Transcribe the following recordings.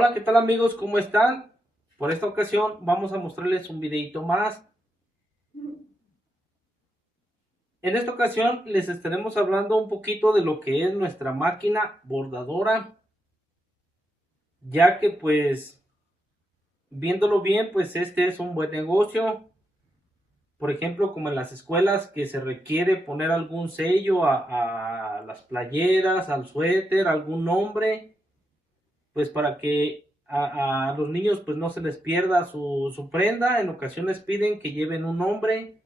Hola, ¿qué tal amigos? ¿Cómo están? Por esta ocasión vamos a mostrarles un videito más. En esta ocasión les estaremos hablando un poquito de lo que es nuestra máquina bordadora, ya que pues viéndolo bien, pues este es un buen negocio. Por ejemplo, como en las escuelas que se requiere poner algún sello a las playeras, al suéter, algún nombre, pues para que a los niños pues no se les pierda su prenda. En ocasiones piden que lleven un nombre,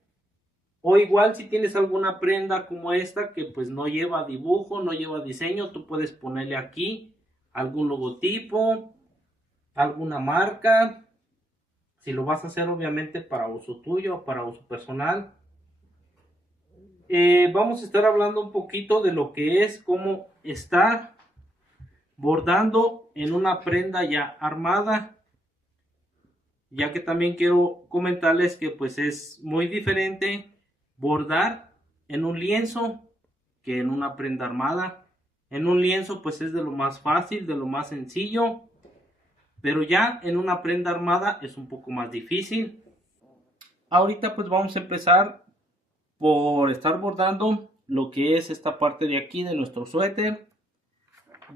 o igual si tienes alguna prenda como esta que pues no lleva dibujo, no lleva diseño, tú puedes ponerle aquí algún logotipo, alguna marca, si lo vas a hacer obviamente para uso tuyo, para uso personal. Vamos a estar hablando un poquito de lo que es cómo estar bordando en una prenda ya armada, ya que también quiero comentarles que pues es muy diferente bordar en un lienzo que en una prenda armada. En un lienzo pues es de lo más fácil, de lo más sencillo, pero ya en una prenda armada es un poco más difícil. Ahorita pues vamos a empezar por estar bordando lo que es esta parte de aquí de nuestro suéter.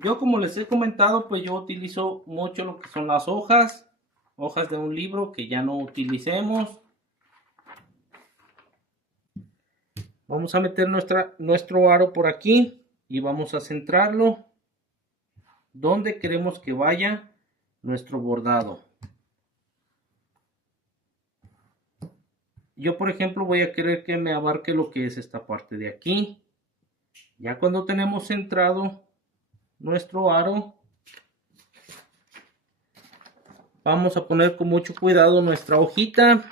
Yo, como les he comentado, pues yo utilizo mucho lo que son las hojas de un libro que ya no utilicemos. Vamos a meter nuestro aro por aquí y vamos a centrarlo donde queremos que vaya nuestro bordado. Yo, por ejemplo, voy a querer que me abarque lo que es esta parte de aquí. Ya cuando tenemos centrado nuestro aro, vamos a poner con mucho cuidado nuestra hojita.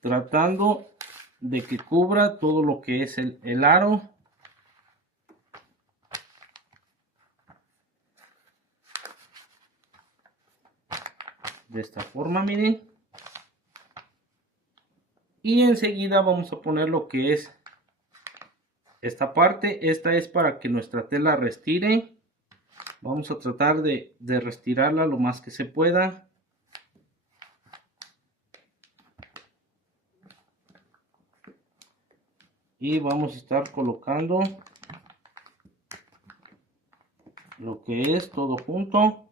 Tratando de que cubra todo lo que es el aro. De esta forma, miren. Y enseguida vamos a poner lo que es esta parte. Esta es para que nuestra tela restire. Vamos a tratar de restirarla lo más que se pueda. Y vamos a estar colocando lo que es todo junto.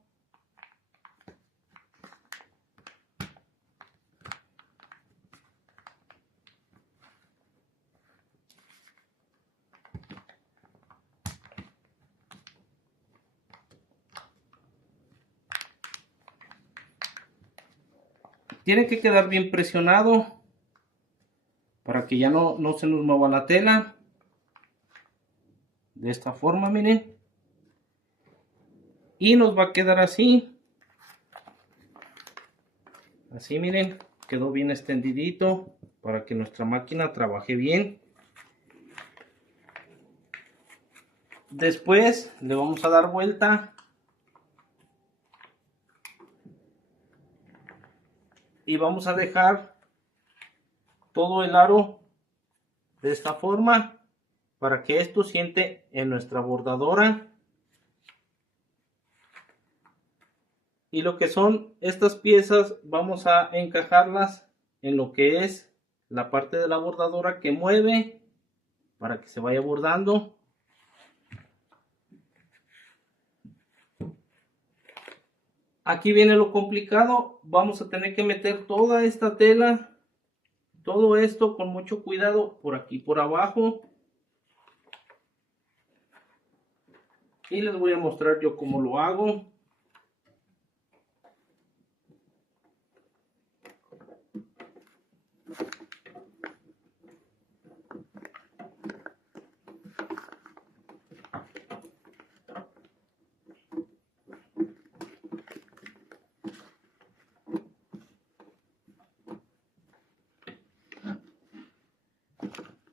Tiene que quedar bien presionado para que ya no se nos mueva la tela. De esta forma, miren. Y nos va a quedar así. Así, miren. Quedó bien extendidito para que nuestra máquina trabaje bien. Después le vamos a dar vuelta. Y vamos a dejar todo el aro de esta forma para que esto siente en nuestra bordadora. Y lo que son estas piezas vamos a encajarlas en lo que es la parte de la bordadora que mueve para que se vaya bordando. Aquí viene lo complicado. Vamos a tener que meter toda esta tela, todo esto con mucho cuidado por aquí por abajo. Y les voy a mostrar yo cómo lo hago.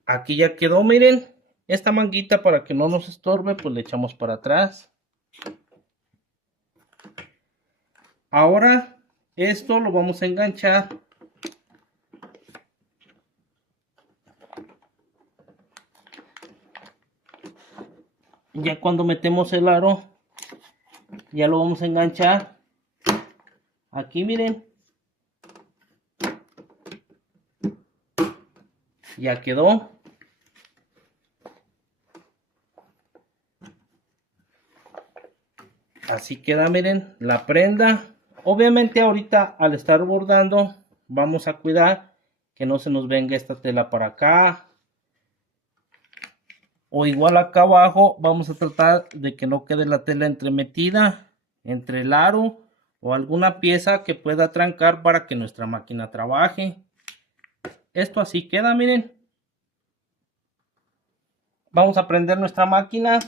Aquí ya quedó, miren. Esta manguita, para que no nos estorbe, pues le echamos para atrás. Ahora esto lo vamos a enganchar Ya cuando metemos el aro, ya lo vamos a enganchar. Aquí miren. Ya quedó. Así queda, miren, la prenda. Obviamente ahorita al estar bordando vamos a cuidar que no se nos venga esta tela para acá. O igual acá abajo vamos a tratar de que no quede la tela entremetida entre el aro o alguna pieza que pueda trancar para que nuestra máquina trabaje. Esto así queda, miren. Vamos a prender nuestra máquina.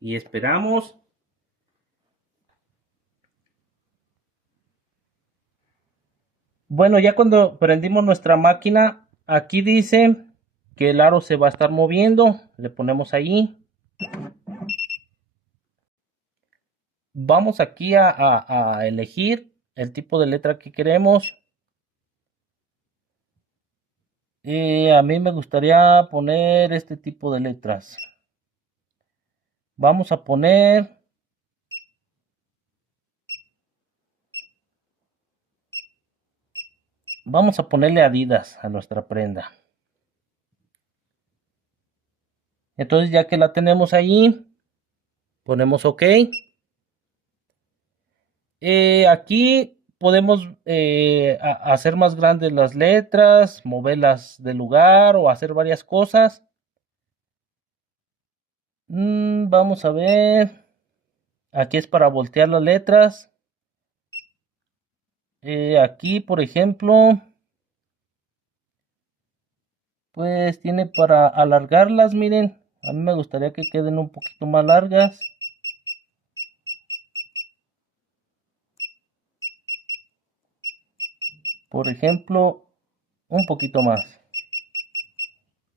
Y esperamos. Bueno, ya cuando prendimos nuestra máquina, aquí dice que el aro se va a estar moviendo. Le ponemos ahí. Vamos aquí a elegir el tipo de letra que queremos. A mí me gustaría poner este tipo de letras. Vamos a poner... Vamos a ponerle Adidas a nuestra prenda. Entonces ya que la tenemos ahí, ponemos OK. Aquí podemos hacer más grandes las letras, moverlas de lugar o hacer varias cosas. Vamos a ver. Aquí es para voltear las letras. Aquí, por ejemplo, pues tiene para alargarlas, miren. A mí me gustaría que queden un poquito más largas. Por ejemplo, un poquito más.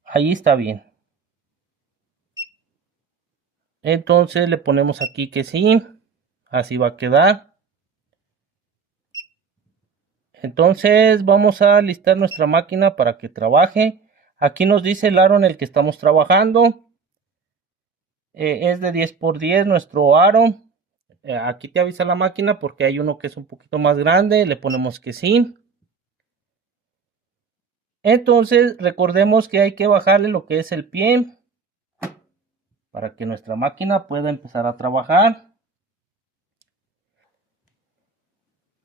Ahí está bien. Entonces le ponemos aquí que sí. Así va a quedar. Entonces vamos a listar nuestra máquina para que trabaje. Aquí nos dice el aro en el que estamos trabajando. Es de 10x10 nuestro aro. Aquí te avisa la máquina porque hay uno que es un poquito más grande. Le ponemos que sí. Entonces recordemos que hay que bajarle lo que es el pie para que nuestra máquina pueda empezar a trabajar.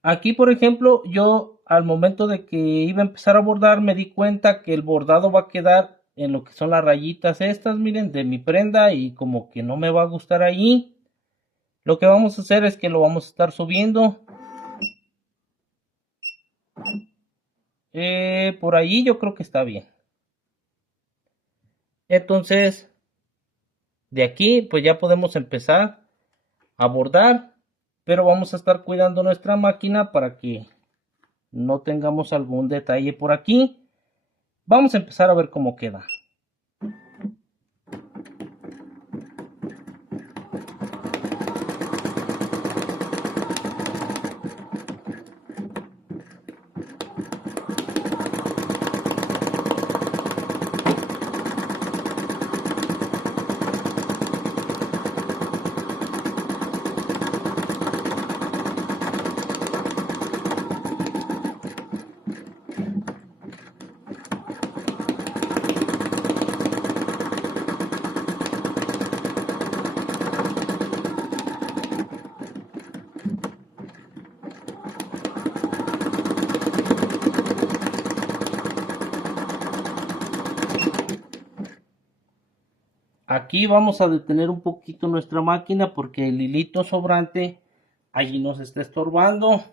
Aquí, por ejemplo, yo al momento de que iba a empezar a bordar me di cuenta que el bordado va a quedar en lo que son las rayitas estas, miren, de mi prenda, y como que no me va a gustar ahí. Lo que vamos a hacer es que lo vamos a estar subiendo. Por ahí yo creo que está bien. Entonces, de aquí pues ya podemos empezar a bordar, pero vamos a estar cuidando nuestra máquina para que no tengamos algún detalle por aquí. Vamos a empezar a ver cómo queda. Aquí vamos a detener un poquito nuestra máquina porque el hilito sobrante allí nos está estorbando.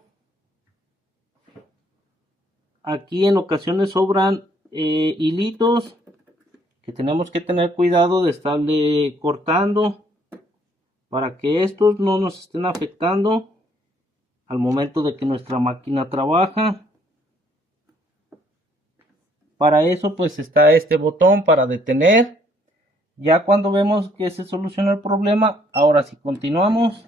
Aquí en ocasiones sobran hilitos que tenemos que tener cuidado de estarle cortando para que estos no nos estén afectando al momento de que nuestra máquina trabaja. Para eso pues está este botón para detener. Ya cuando vemos que se soluciona el problema, ahora sí continuamos.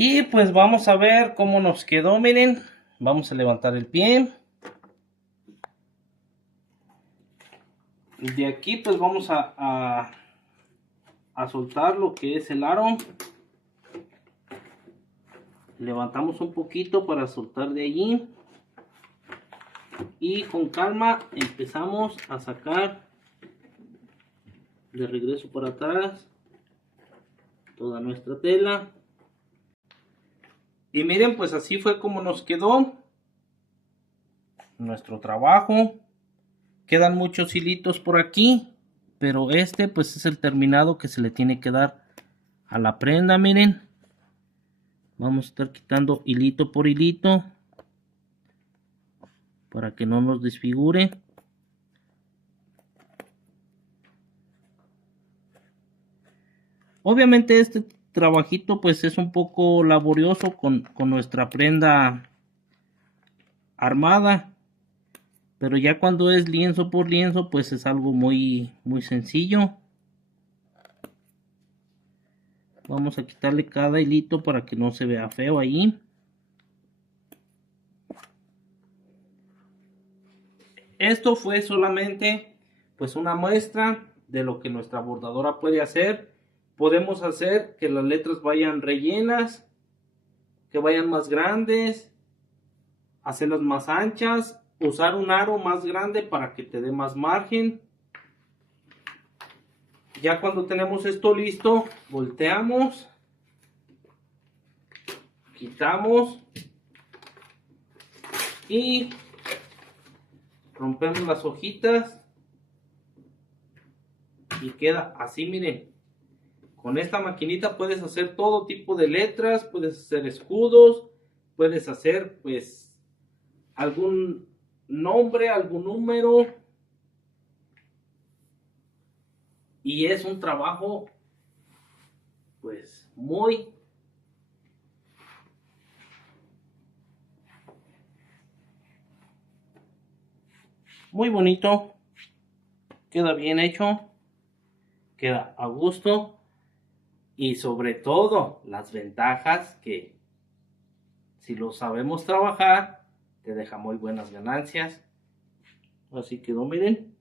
Y pues vamos a ver cómo nos quedó, miren. Vamos a levantar el pie. De aquí pues vamos a soltar lo que es el aro. Levantamos un poquito para soltar de allí. Y con calma empezamos a sacar de regreso para atrás toda nuestra tela. Y miren, pues así fue como nos quedó nuestro trabajo. Quedan muchos hilitos por aquí, pero este pues es el terminado que se le tiene que dar a la prenda. Miren, vamos a estar quitando hilito por hilito para que no nos desfigure. Obviamente este trabajito pues es un poco laborioso con nuestra prenda armada, pero ya cuando es lienzo por lienzo pues es algo muy sencillo. Vamos a quitarle cada hilito para que no se vea feo ahí. Esto fue solamente pues una muestra de lo que nuestra bordadora puede hacer. Podemos hacer que las letras vayan rellenas, que vayan más grandes, hacerlas más anchas, usar un aro más grande para que te dé más margen. Ya cuando tenemos esto listo, volteamos, quitamos y rompemos las hojitas y queda así. Miren, con esta maquinita puedes hacer todo tipo de letras, puedes hacer escudos, puedes hacer pues algún nombre, algún número, y es un trabajo pues muy bonito. Queda bien hecho, queda a gusto, y sobre todo las ventajas que si lo sabemos trabajar te deja muy buenas ganancias. Así quedó, miren.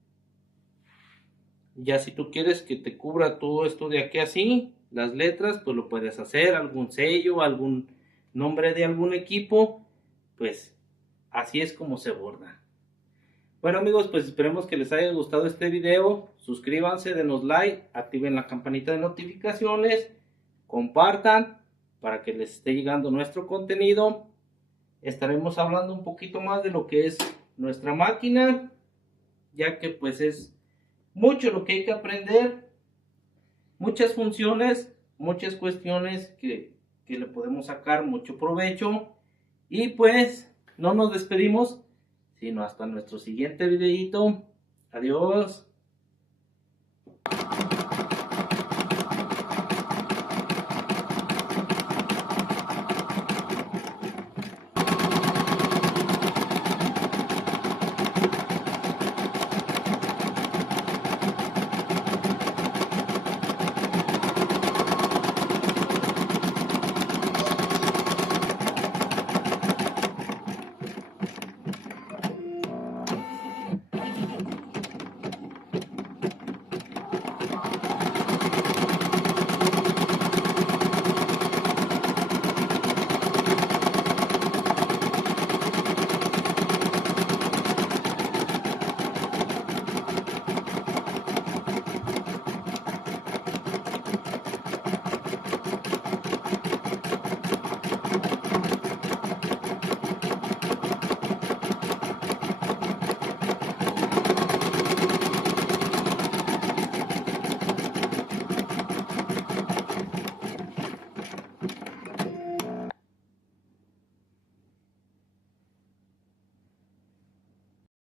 Ya si tú quieres que te cubra todo esto de aquí así, las letras, pues lo puedes hacer, algún sello, algún nombre de algún equipo, pues así es como se borda. Bueno amigos, pues esperemos que les haya gustado este video. Suscríbanse, denos like, activen la campanita de notificaciones, compartan para que les esté llegando nuestro contenido. Estaremos hablando un poquito más de lo que es nuestra máquina, ya que pues es mucho lo que hay que aprender, muchas funciones, muchas cuestiones que le podemos sacar mucho provecho. Y pues no nos despedimos, sino hasta nuestro siguiente videito. Adiós.